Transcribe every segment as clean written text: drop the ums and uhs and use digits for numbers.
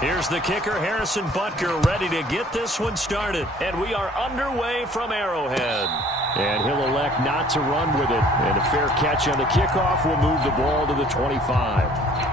Here's the kicker, Harrison Butker, ready to get this one started. And we are underway from Arrowhead. And he'll elect not to run with it. And a fair catch on the kickoff will move the ball to the 25.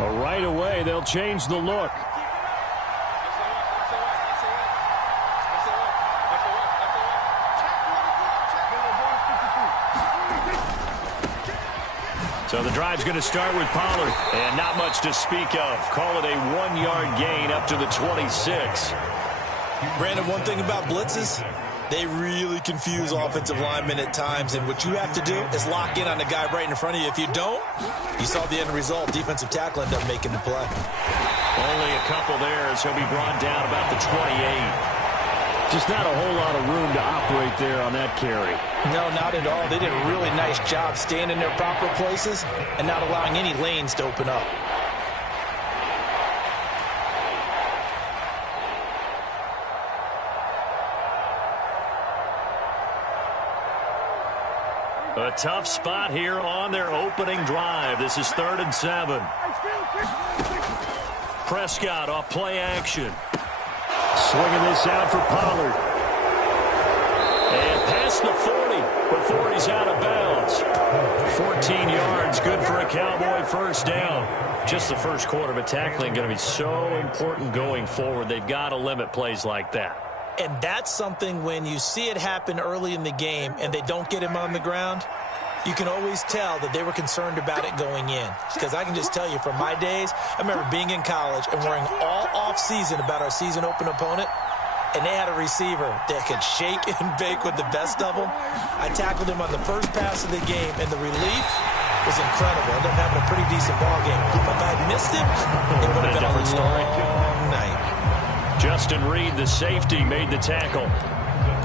Right away, they'll change the look. So the drive's going to start with Pollard. And not much to speak of. Call it a 1-yard gain up to the 26. Brandon, one thing about blitzes, they really confuse offensive linemen at times, and what you have to do is lock in on the guy right in front of you. If you don't, you saw the end result. Defensive tackle ended up making the play. Only a couple there, so he'll be brought down about the 28. Just not a whole lot of room to operate there on that carry. No, not at all. They did a really nice job staying in their proper places and not allowing any lanes to open up. A tough spot here on their opening drive. This is 3rd and 7. Prescott off play action. Swinging this out for Pollard. And past the 40 before he's out of bounds. 14 yards, good for a Cowboy first down. Just the first quarter, but tackling going to be so important going forward. They've got to limit plays like that. And that's something when you see it happen early in the game and they don't get him on the ground, you can always tell that they were concerned about it going in. Because I can just tell you from my days, I remember being in college and worrying all off-season about our season open opponent, and they had a receiver that could shake and bake with the best of them. I tackled him on the first pass of the game, and the relief was incredible. Ended up having a pretty decent ball game. If I missed him, it would have been a long night. Justin Reed, the safety, made the tackle.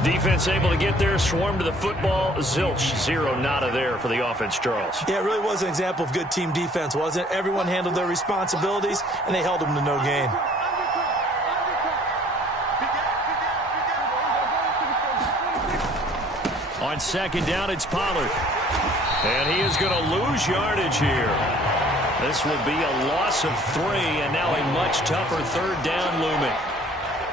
Defense able to get there, swarm to the football. Zilch, 0 nada there for the offense, Charles. Yeah, it really was an example of good team defense, wasn't it? Everyone handled their responsibilities, and they held them to no gain. On 2nd down, it's Pollard. And he is going to lose yardage here. This will be a loss of 3, and now a much tougher 3rd down looming.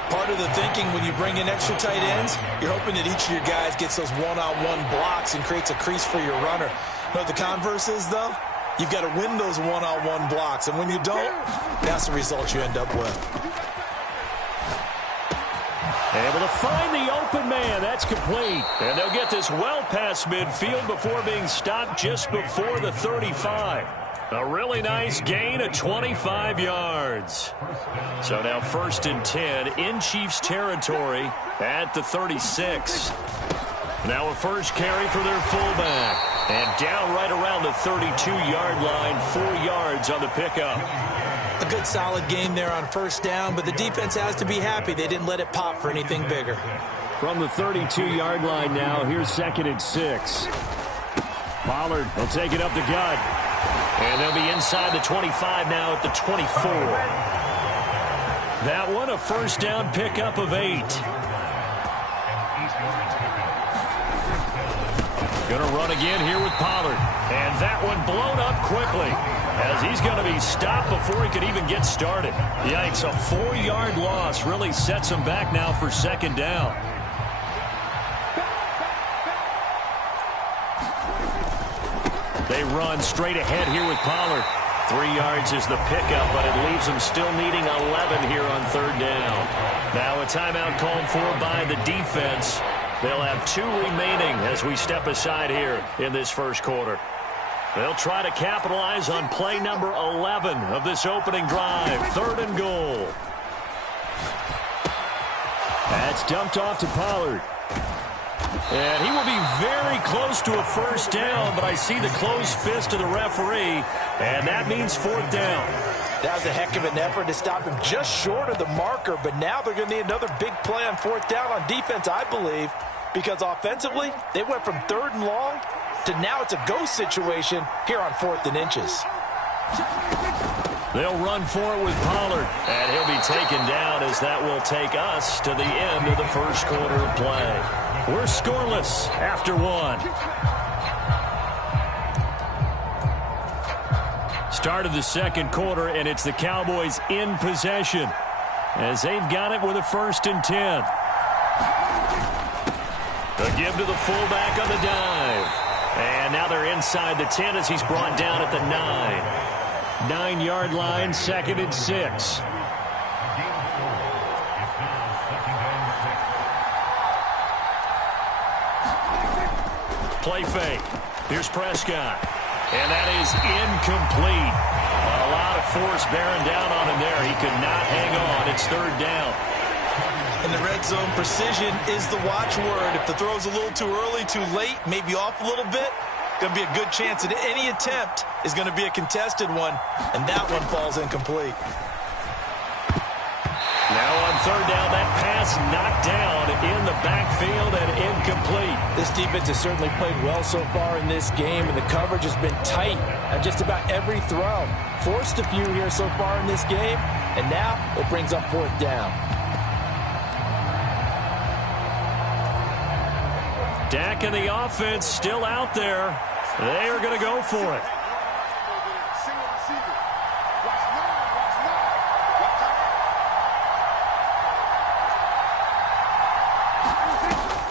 Part of the thinking when you bring in extra tight ends, you're hoping that each of your guys gets those one-on-one blocks and creates a crease for your runner. You know what the converse is, though? You've got to win those one-on-one blocks, and when you don't, that's the result you end up with. Able to find the open man. That's complete. And they'll get this well past midfield before being stopped just before the 35. A really nice gain of 25 yards. So now 1st and 10 in Chiefs territory at the 36. Now a first carry for their fullback. And down right around the 32-yard line, 4 yards on the pickup. A good solid game there on 1st down, but the defense has to be happy they didn't let it pop for anything bigger. From the 32-yard line now, here's 2nd and 6. Pollard will take it up the gut. And they'll be inside the 25 now at the 24. That one a first down pickup of 8. Going to run again here with Pollard. And that one blown up quickly as he's going to be stopped before he could even get started. Yikes, a 4-yard loss really sets him back now for 2nd down. They run straight ahead here with Pollard. 3 yards is the pickup, but it leaves them still needing 11 here on 3rd down. Now a timeout called for by the defense. They'll have 2 remaining as we step aside here in this first quarter. They'll try to capitalize on play number 11 of this opening drive. 3rd and goal. That's dumped off to Pollard. And he will be very close to a first down, but I see the closed fist of the referee, and that means 4th down. That was a heck of an effort to stop him just short of the marker, but now they're going to need another big play on 4th down on defense, I believe, because offensively, they went from 3rd and long to now it's a go situation here on 4th and inches. They'll run for it with Pollard. And he'll be taken down as that will take us to the end of the first quarter of play. We're scoreless after one. Start of the second quarter, and it's the Cowboys in possession as they've got it with a 1st and 10. The give to the fullback on the dive. And now they're inside the 10 as he's brought down at the 9. 9-yard line, 2nd and 6. Play fake. Here's Prescott. And that is incomplete. A lot of force bearing down on him there. He could not hang on. It's 3rd down. In the red zone, precision is the watchword. If the throw's a little too early, too late, maybe off a little bit, going to be a good chance that any attempt is going to be a contested one, and that one falls incomplete. Now on 3rd down, that pass knocked down in the backfield and incomplete. This defense has certainly played well so far in this game, and the coverage has been tight on just about every throw. Forced a few here so far in this game, and now it brings up 4th down. Dak and the offense still out there. They are going to go for it.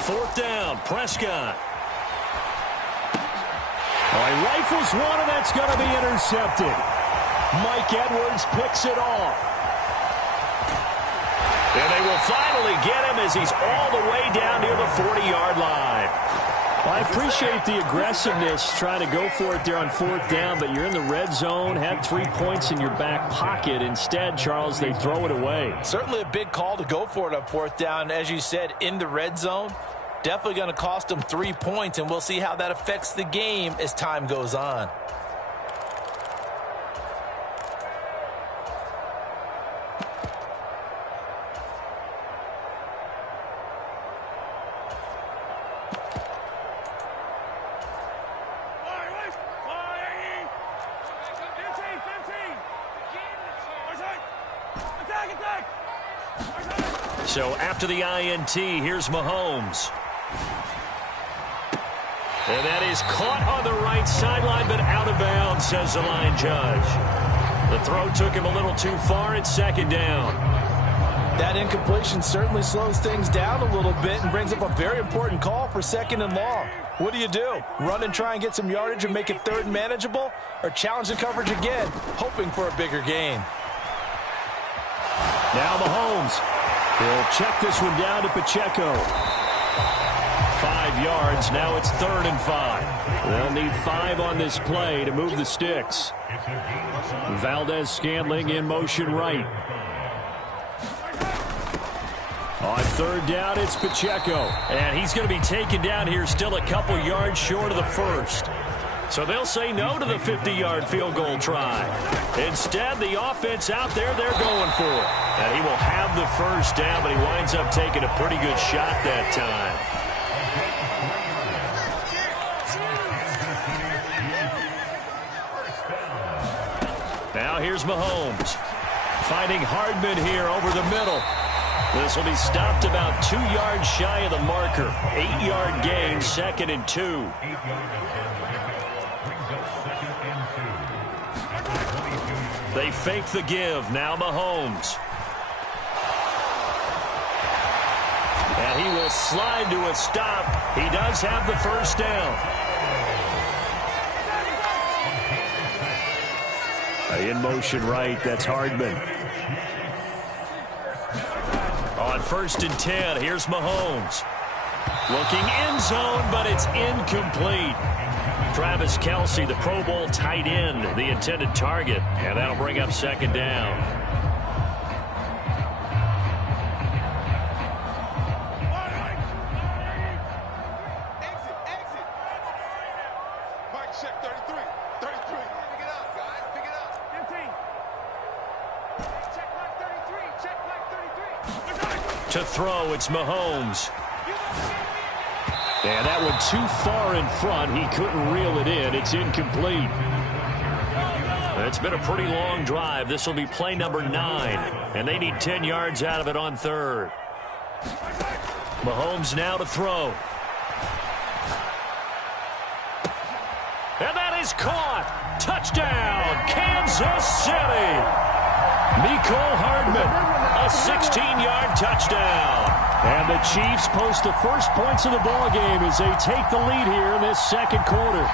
Fourth down, Prescott. He rifles one, and that's going to be intercepted. Mike Edwards picks it off. And they will finally get him as he's all the way down near the 40-yard line. Well, I appreciate the aggressiveness trying to go for it there on 4th down, but you're in the red zone, had 3 points in your back pocket. Instead, Charles, they throw it away. Certainly a big call to go for it on 4th down. As you said, in the red zone, definitely going to cost them 3 points, and we'll see how that affects the game as time goes on. So after the INT, here's Mahomes. And that is caught on the right sideline, but out of bounds, says the line judge. The throw took him a little too far. It's 2nd down. That incompletion certainly slows things down a little bit and brings up a very important call for 2nd and long. What do? Run and try and get some yardage and make it 3rd and manageable, or challenge the coverage again, hoping for a bigger gain? Now Mahomes. He'll check this one down to Pacheco. 5 yards. Now it's 3rd and 5. They'll need 5 on this play to move the sticks. Valdez-Scantling in motion right. On 3rd down, it's Pacheco. And he's going to be taken down here still a couple yards short of the 1st. So they'll say no to the 50-yard field goal try. Instead, the offense out there, they're going for it. And he will have the 1st down, but he winds up taking a pretty good shot that time. Now here's Mahomes. Finding Hardman here over the middle. This will be stopped about 2 yards shy of the marker. 8-yard gain, 2nd and 2. They fake the give. Now Mahomes. And he will slide to a stop. He does have the 1st down. In motion right, that's Hardman. On 1st and 10, here's Mahomes. Looking end zone, but it's incomplete. Travis Kelce, the Pro Bowl tight end, the intended target. And that'll bring up 2nd down. To throw, it's Mahomes. And that one too far in front. He couldn't reel it in. It's incomplete. It's been a pretty long drive. This will be play number 9, and they need 10 yards out of it on third. Mahomes now to throw. And that is caught. Touchdown, Kansas City. Mecole Hardman, a 16-yard touchdown. And the Chiefs post the first points of the ballgame as they take the lead here in this second quarter.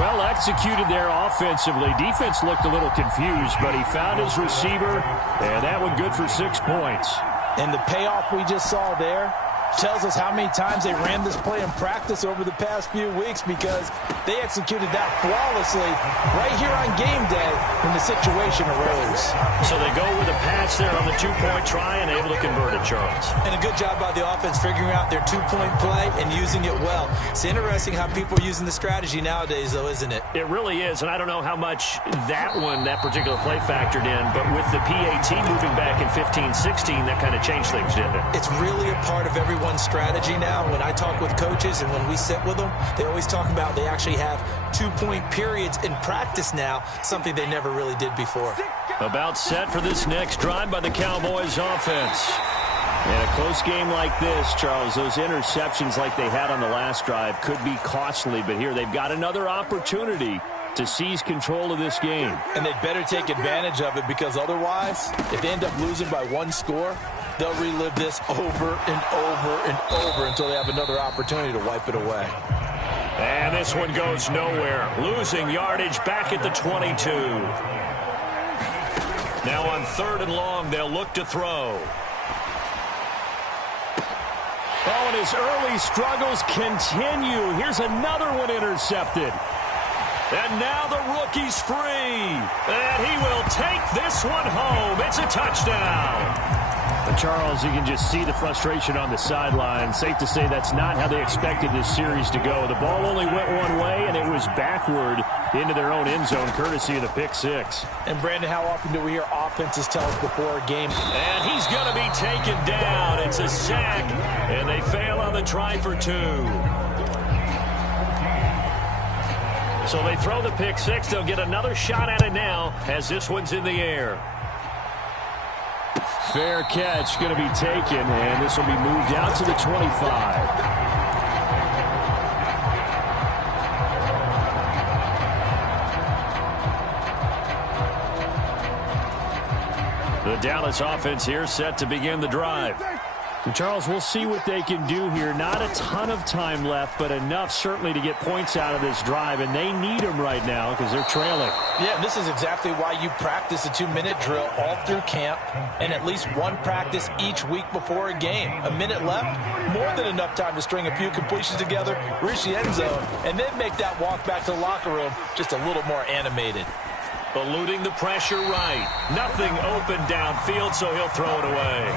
Well executed there offensively. Defense looked a little confused, but he found his receiver, and that one good for 6 points. And the payoff we just saw there tells us how many times they ran this play in practice over the past few weeks, because they executed that flawlessly right here on game day when the situation arose. So they go with a pass there on the 2-point try and able to convert it, Charles. And a good job by the offense figuring out their 2-point play and using it well. It's interesting how people are using the strategy nowadays, though, isn't it? It really is, and I don't know how much that particular play factored in, but with the PAT moving back in 15-16, that kind of changed things, didn't it? It's really a part of everyone's strategy now. When I talk with coaches and when we sit with them, they always talk about they actually have 2-point periods in practice now, something they never really did before. About set for this next drive by the Cowboys offense. In a close game like this, Charles, those interceptions like they had on the last drive could be costly, but here they've got another opportunity to seize control of this game. And they better take advantage of it, because otherwise, if they end up losing by 1 score, they'll relive this over and over and over until they have another opportunity to wipe it away. And this one goes nowhere. Losing yardage back at the 22. Now on 3rd and long, they'll look to throw. Oh, and his early struggles continue. Here's another one intercepted. And now the rookie's free. And he will take this one home. It's a touchdown. But Charles, you can just see the frustration on the sideline. Safe to say that's not how they expected this series to go. The ball only went one way, and it was backward into their own end zone, courtesy of the pick 6. And, Brandon, how often do we hear offenses tell us before a game? And he's going to be taken down. It's a sack, and they fail on the try for 2. So they throw the pick 6. They'll get another shot at it now as this one's in the air. Fair catch going to be taken, and this will be moved out to the 25. The Dallas offense here set to begin the drive. And Charles, we'll see what they can do here. Not a ton of time left, but enough certainly to get points out of this drive, and they need them right now because they're trailing. Yeah, this is exactly why you practice a 2-minute drill all through camp and at least one practice each week before a game. A minute left, more than enough time to string a few completions together, reach the end zone, and then make that walk back to the locker room just a little more animated. Eluding the pressure right. Nothing open downfield, so he'll throw it away.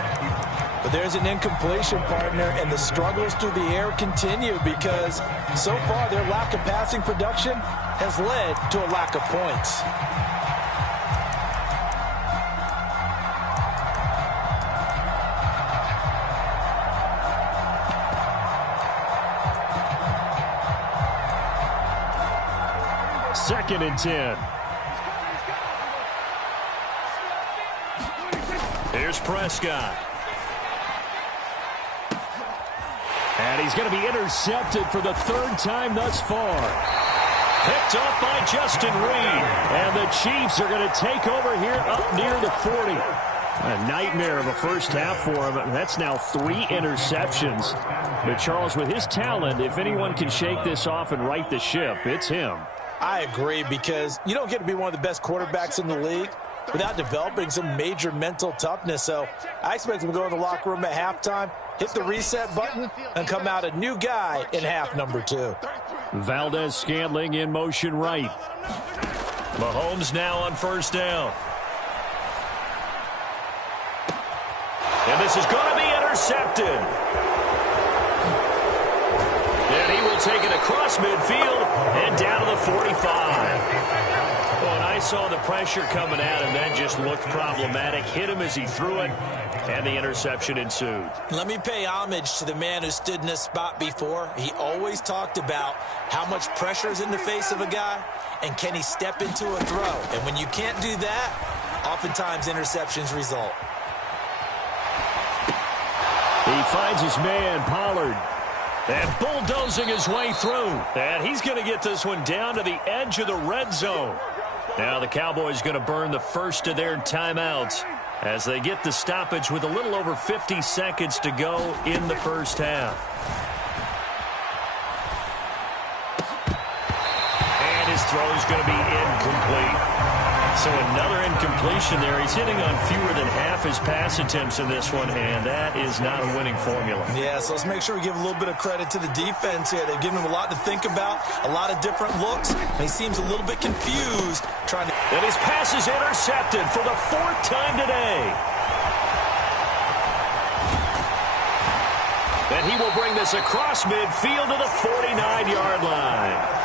But there's an incompletion, partner, and the struggles through the air continue because so far their lack of passing production has led to a lack of points. Second and 10. Here's Prescott. And he's going to be intercepted for the 3rd time thus far. Picked up by Justin Reed. And the Chiefs are going to take over here up near the 40. A nightmare of a first half for him. That's now 3 interceptions. But Charles, with his talent, if anyone can shake this off and right the ship, it's him. I agree, because you don't get to be one of the best quarterbacks in the league without developing some major mental toughness. So I expect him to go in the locker room at halftime, hit the reset button, and come out a new guy in half number 2. Valdez-Scantling in motion right. Mahomes now on 1st down. And this is going to be intercepted. And he will take it across midfield and down to the 45. Well, and I saw the pressure coming at him. That just looked problematic. Hit him as he threw it, and the interception ensued. Let me pay homage to the man who stood in this spot before. He always talked about how much pressure is in the face of a guy, and can he step into a throw? And when you can't do that, oftentimes interceptions result. He finds his man, Pollard. And bulldozing his way through. And he's going to get this one down to the edge of the red zone. Now the Cowboys going to burn the first of their timeouts as they get the stoppage with a little over 50 seconds to go in the first half. And his throw is going to be incomplete. So another incompletion there. He's hitting on fewer than half his pass attempts in this one, and that is not a winning formula. Yeah, so let's make sure we give a little bit of credit to the defense here. They've given him a lot to think about, a lot of different looks, and he seems a little bit confused trying to... And his pass is intercepted for the 4th time today. And he will bring this across midfield to the 49-yard line.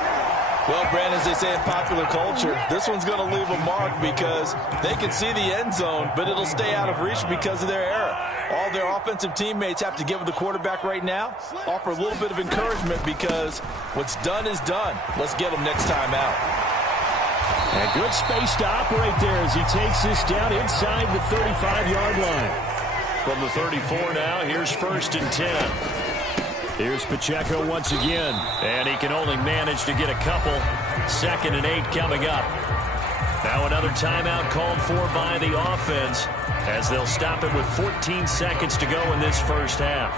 Well, Brandon, as they say in popular culture, this one's going to leave a mark because they can see the end zone, but it'll stay out of reach because of their error. All their offensive teammates have to give the quarterback right now, offer a little bit of encouragement because what's done is done. Let's get him next time out. And good space to operate there as he takes this down inside the 35-yard line. From the 34 now, here's 1st and 10. Here's Pacheco once again. And he can only manage to get a couple. 2nd and 8 coming up. Now another timeout called for by the offense as they'll stop it with 14 seconds to go in this first half.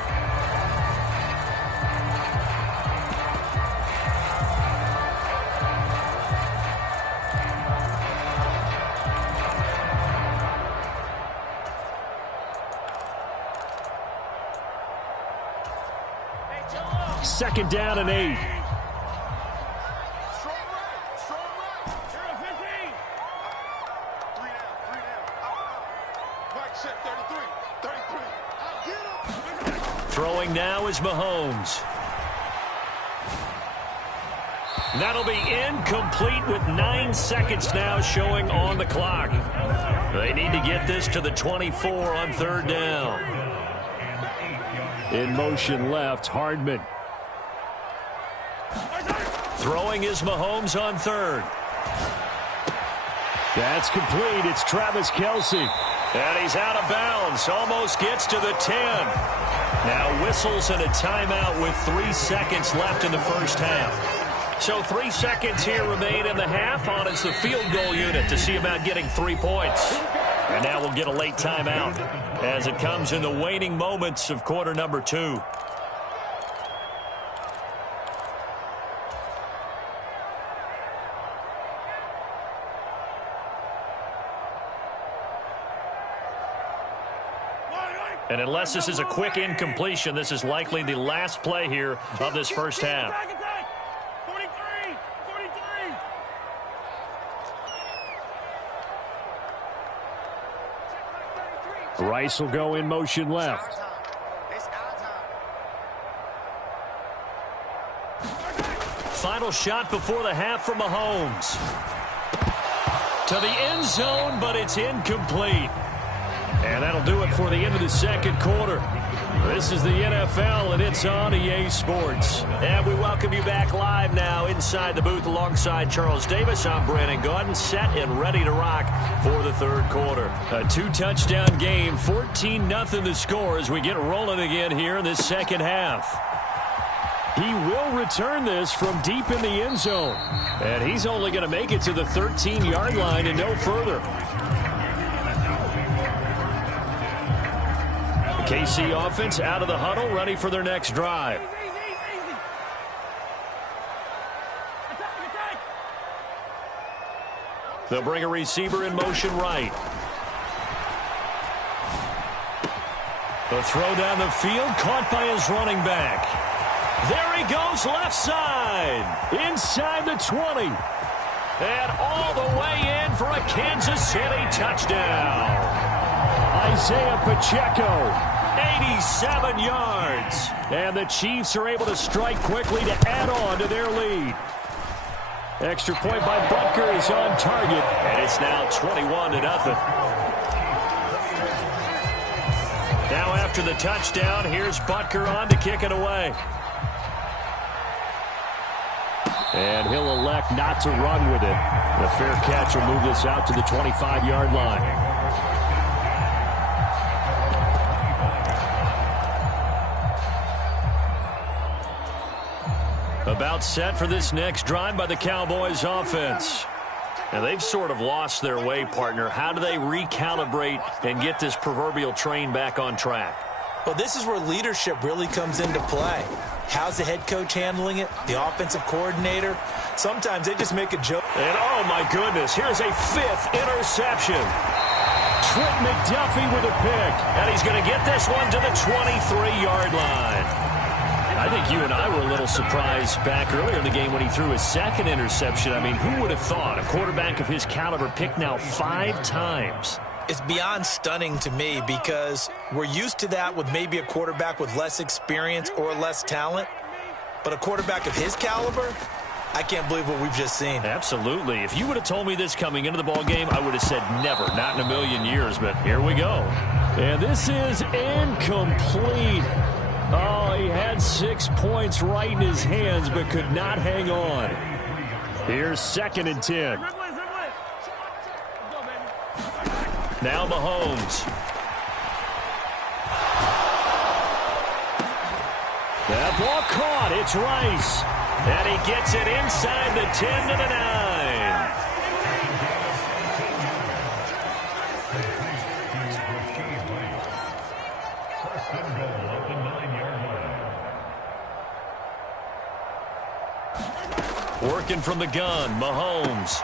Second down and 8. Throwing now is Mahomes. That'll be incomplete with 9 seconds now showing on the clock. They need to get this to the 24 on 3rd down. In motion left, Hardman. Throwing is Mahomes on 3rd. That's complete. It's Travis Kelce. And he's out of bounds. Almost gets to the 10. Now whistles and a timeout with 3 seconds left in the first half. So 3 seconds here remain in the half. On is the field goal unit to see about getting 3 points. And now we'll get a late timeout as it comes in the waning moments of quarter number 2. And unless this is a quick incompletion, this is likely the last play here of this first half. 43. Rice will go in motion left. Final shot before the half from Mahomes. To the end zone, but it's incomplete. And that'll do it for the end of the second quarter. This is the NFL, and it's on EA Sports. And we welcome you back live now inside the booth alongside Charles Davis. I'm Brandon Gaudin, set and ready to rock for the 3rd quarter. A 2-touchdown game, 14-0 the score as we get rolling again here in this second half. He will return this from deep in the end zone. And he's only going to make it to the 13-yard line and no further. KC offense out of the huddle, ready for their next drive. They'll bring a receiver in motion right. The throw down the field, caught by his running back. There he goes, left side, inside the 20. And all the way in for a Kansas City touchdown. Isaiah Pacheco. 87 yards. And the Chiefs are able to strike quickly to add on to their lead. Extra point by Butker is on target. And it's now 21-0. Now after the touchdown, here's Butker on to kick it away. And he'll elect not to run with it. The fair catch will move this out to the 25-yard line. About set for this next drive by the Cowboys offense. Now, they've sort of lost their way, partner. How do they recalibrate and get this proverbial train back on track? Well, this is where leadership really comes into play. How's the head coach handling it? The offensive coordinator? Sometimes they just make a joke. And, oh, my goodness, here's a 5th interception. Trent McDuffie with a pick. And he's going to get this one to the 23-yard line. I think you and I were a little surprised back earlier in the game when he threw his 2nd interception. I mean, who would have thought a quarterback of his caliber picked now 5 times? It's beyond stunning to me because we're used to that with maybe a quarterback with less experience or less talent. But a quarterback of his caliber, I can't believe what we've just seen. Absolutely. If you would have told me this coming into the ball game, I would have said never, not in a million years. But here we go. And this is incomplete. Oh, he had 6 points right in his hands but could not hang on. Here's 2nd and 10. Now Mahomes. That ball caught. It's Rice. And he gets it inside the 10 to the 9. Working from the gun, Mahomes.